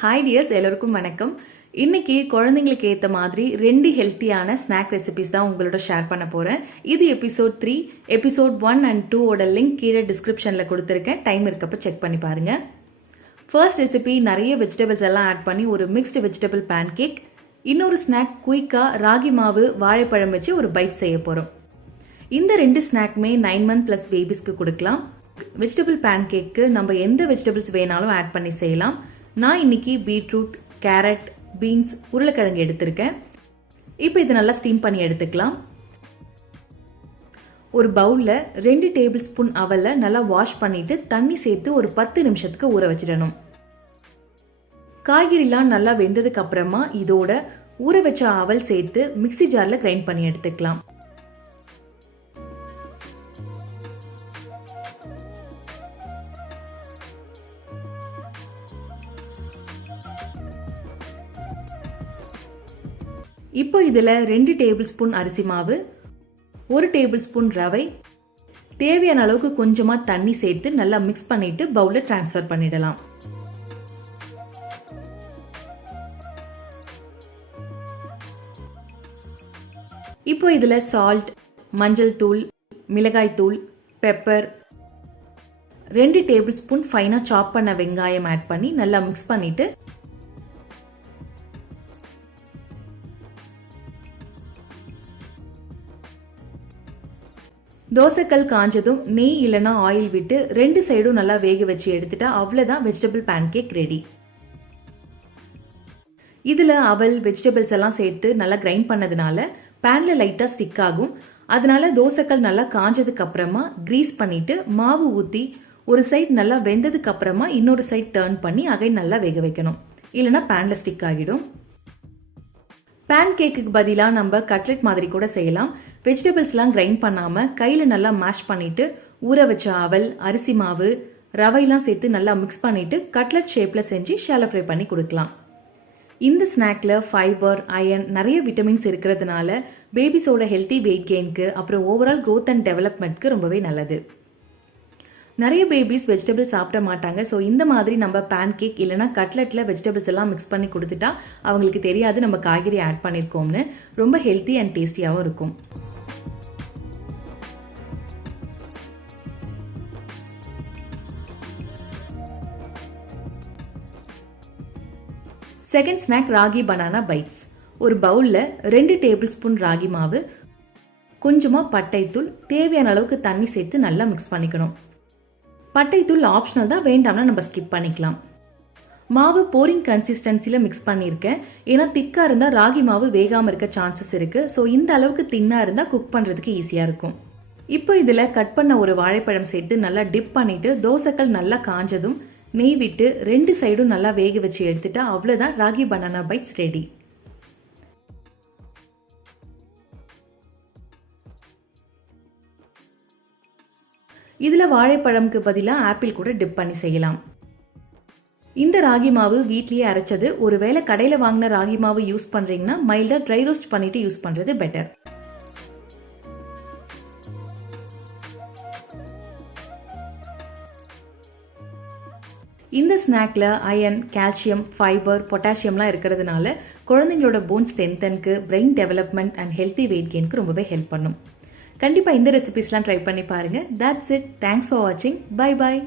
Hi tears, எல்லோருக்கும் வணக்கம். இன்னைக்கு குழந்தைங்களுக்கு ஏற்ற மாதிரி 2 ஹெல்த்தியான ஸ்நாக் ரெசிபிஸ் தான் உங்களோட ஷேர் பண்ண போகிறேன். இது எபிசோட் 3. எபிசோட் 1 and 2 ஓட லிங்க் கீழே டிஸ்கிரிப்ஷனில் கொடுத்துருக்கேன். டைம் இருக்கப்போ செக் பண்ணி பாருங்க. ஃபர்ஸ்ட் ரெசிபி நிறைய வெஜிடபிள்ஸ் எல்லாம் ஆட் பண்ணி ஒரு மிக்ஸ்டு வெஜிடபிள் பேன் கேக். இன்னொரு ஸ்நாக் குயிக்காக ராகி மாவு வாழைப்பழம் வச்சு ஒரு பைட் செய்ய போகிறோம். இந்த 2 ஸ்நாக்குமே 9 month ப்ளஸ் பேபிஸ்க்கு கொடுக்கலாம். வெஜிடபிள் பேன் கேக்கு நம்ம எந்த வெஜிடபிள்ஸ் வேணாலும் ஆட் பண்ணி செய்யலாம். நான் இன்னைக்கு பீட்ரூட், கேரட், பீன்ஸ், உருளைக்கிழங்கு எடுத்திருக்கேன். இப்போ இதை நல்லா ஸ்டீம் பண்ணி எடுத்துக்கலாம். ஒரு பவுலில் 2 டேபிள் ஸ்பூன் அவலை நல்லா வாஷ் பண்ணிட்டு தண்ணி சேர்த்து ஒரு 10 நிமிஷத்துக்கு ஊற வச்சிடணும். காய்கறிலாம் நல்லா வெந்ததுக்கு அப்புறமா இதோட ஊற வச்ச அவல் சேர்த்து மிக்ஸி ஜாரில் கிரைண்ட் பண்ணி எடுத்துக்கலாம். இப்போ இதில் 2 டேபிள் ஸ்பூன் அரிசி மாவு, 1 டேபிள் ஸ்பூன் ரவை, தேவையான அளவுக்கு கொஞ்சமாக தண்ணி சேர்த்து நல்லா மிக்ஸ் பண்ணிட்டு பவுலில் டிரான்ஸ்ஃபர் பண்ணிடலாம். இப்போ இதில் சால்ட், மஞ்சள் தூள், மிளகாய் தூள், பெப்பர், 2 டேபிள் ஸ்பூன் ஃபைனாக சாப் பண்ண வெங்காயம் ஆட் பண்ணி நல்லா மிக்ஸ் பண்ணிட்டு தோசைக்கல் காஞ்சதும் நெய் இல்லைன்னா ஆயில் விட்டு 2 சைடும் நல்லா வேக வச்சு எடுத்துட்டா அவ்வளோதான் வெஜிடபிள் பேன் கேக் ரெடி. இதில் அவல், வெஜிடபிள்ஸ் எல்லாம் சேர்த்து நல்லா கிரைண்ட் பண்ணதுனால பேனில் லைட்டாக ஸ்டிக் ஆகும். அதனால தோசைக்கல் நல்லா காஞ்சதுக்கு அப்புறமா கிரீஸ் பண்ணிட்டு மாவு ஊற்றி ஒரு சைட் நல்லா வெந்ததுக்கு அப்புறமா இன்னொரு சைட் டர்ன் பண்ணி அகைன் நல்லா வேக வைக்கணும். இல்லைன்னா பேனில் ஸ்டிக் ஆகிடும். பேன் கேக்குக்கு பதிலாக நம்ம கட்லெட் மாதிரி கூட செய்யலாம். வெஜிடபிள்ஸ்லாம் கிரைண்ட் பண்ணாமல் கையில் நல்லா மேஷ் பண்ணிட்டு ஊற வச்ச அவல், அரிசி மாவு, ரவையெல்லாம் சேர்த்து நல்லா மிக்ஸ் பண்ணிட்டு கட்லெட் ஷேப்பில் செஞ்சு ஷாலோ ஃப்ரை பண்ணி கொடுக்கலாம். இந்த ஸ்நாக்ல ஃபைபர், அயன், நிறைய விட்டமின்ஸ் இருக்கிறதுனால பேபிஸோட ஹெல்த்தி வெயிட் கெயின்க்கு அப்புறம் ஓவரால் க்ரோத் அண்ட் டெவலப்மெண்ட்க்கு ரொம்பவே நல்லது. நிறைய பேபிஸ் வெஜிடபிள்ஸ் சாப்பிட மாட்டாங்க. ஸோ இந்த மாதிரி நம்ம பேன் கேக் இல்லைனா கட்லெட்டில் வெஜிடபிள்ஸ் எல்லாம் மிக்ஸ் பண்ணி கொடுத்துட்டா அவங்களுக்கு தெரியாது நம்ம காய்கறி ஆட் பண்ணியிருக்கோம்னு. ரொம்ப ஹெல்த்தி அண்ட் டேஸ்டியாகவும் இருக்கும். Second snack ragi banana bites. ஒரு பவுலில் 2 டேபிள் ஸ்பூன் ராகி மாவு, கொஞ்சமாக பட்டைத்தூள், தேவையான அளவுக்கு தண்ணி சேர்த்து நல்லா மிக்ஸ் பண்ணிக்கணும். பட்டைத்தூள் ஆப்ஷனல் தான், வேண்டாம்னா நம்ம ஸ்கிப் பண்ணிக்கலாம். மாவு போரிங் கன்சிஸ்டன்சியில் மிக்ஸ் பண்ணியிருக்கேன். ஏன்னா திக்காக இருந்தால் ராகி மாவு வேகாமல் இருக்க சான்சஸ் இருக்குது. ஸோ இந்த அளவுக்கு தின்னாக இருந்தால் குக் பண்ணுறதுக்கு ஈஸியாக இருக்கும். இப்போ இதில் கட் பண்ண ஒரு வாழைப்பழம் சேர்த்து நல்லா டிப் பண்ணிவிட்டு தோசைக்கல் நல்லா காஞ்சதும் நெய் விட்டு 2 சைடும் நல்லா வேக வச்சு எடுத்துட்டா அவ்வளோதான் ராகி பனானா பைட்ஸ் ரெடி. இதில் வாழைப்பழம்க்கு பதிலாக ஆப்பிள் கூட டிப் பண்ணி செய்யலாம். இந்த ராகி மாவு வீட்லேயே அரைச்சது. ஒருவேளை கடையில் வாங்கின ராகி மாவு யூஸ் பண்ணுறீங்கன்னா மைல்டாக ட்ரை ரோஸ்ட் பண்ணிட்டு யூஸ் பண்ணுறது பெட்டர். இந்த ஸ்நாக்ல அயன், கால்சியம், ஃபைபர், பொட்டாசியம்லாம் இருக்கிறதுனால குழந்தைங்களோட போன் ஸ்ட்ரென்த்தனுக்கு, brain development and healthy weight கெயின்க்கு ரொம்பவே ஹெல்ப் பண்ணும். கண்டிப்பாக இந்த ரெசிபிஸ்லாம் ட்ரை பண்ணி பாருங்கள். That's it. தேங்க்ஸ் ஃபார் வாட்சிங். பை பாய்.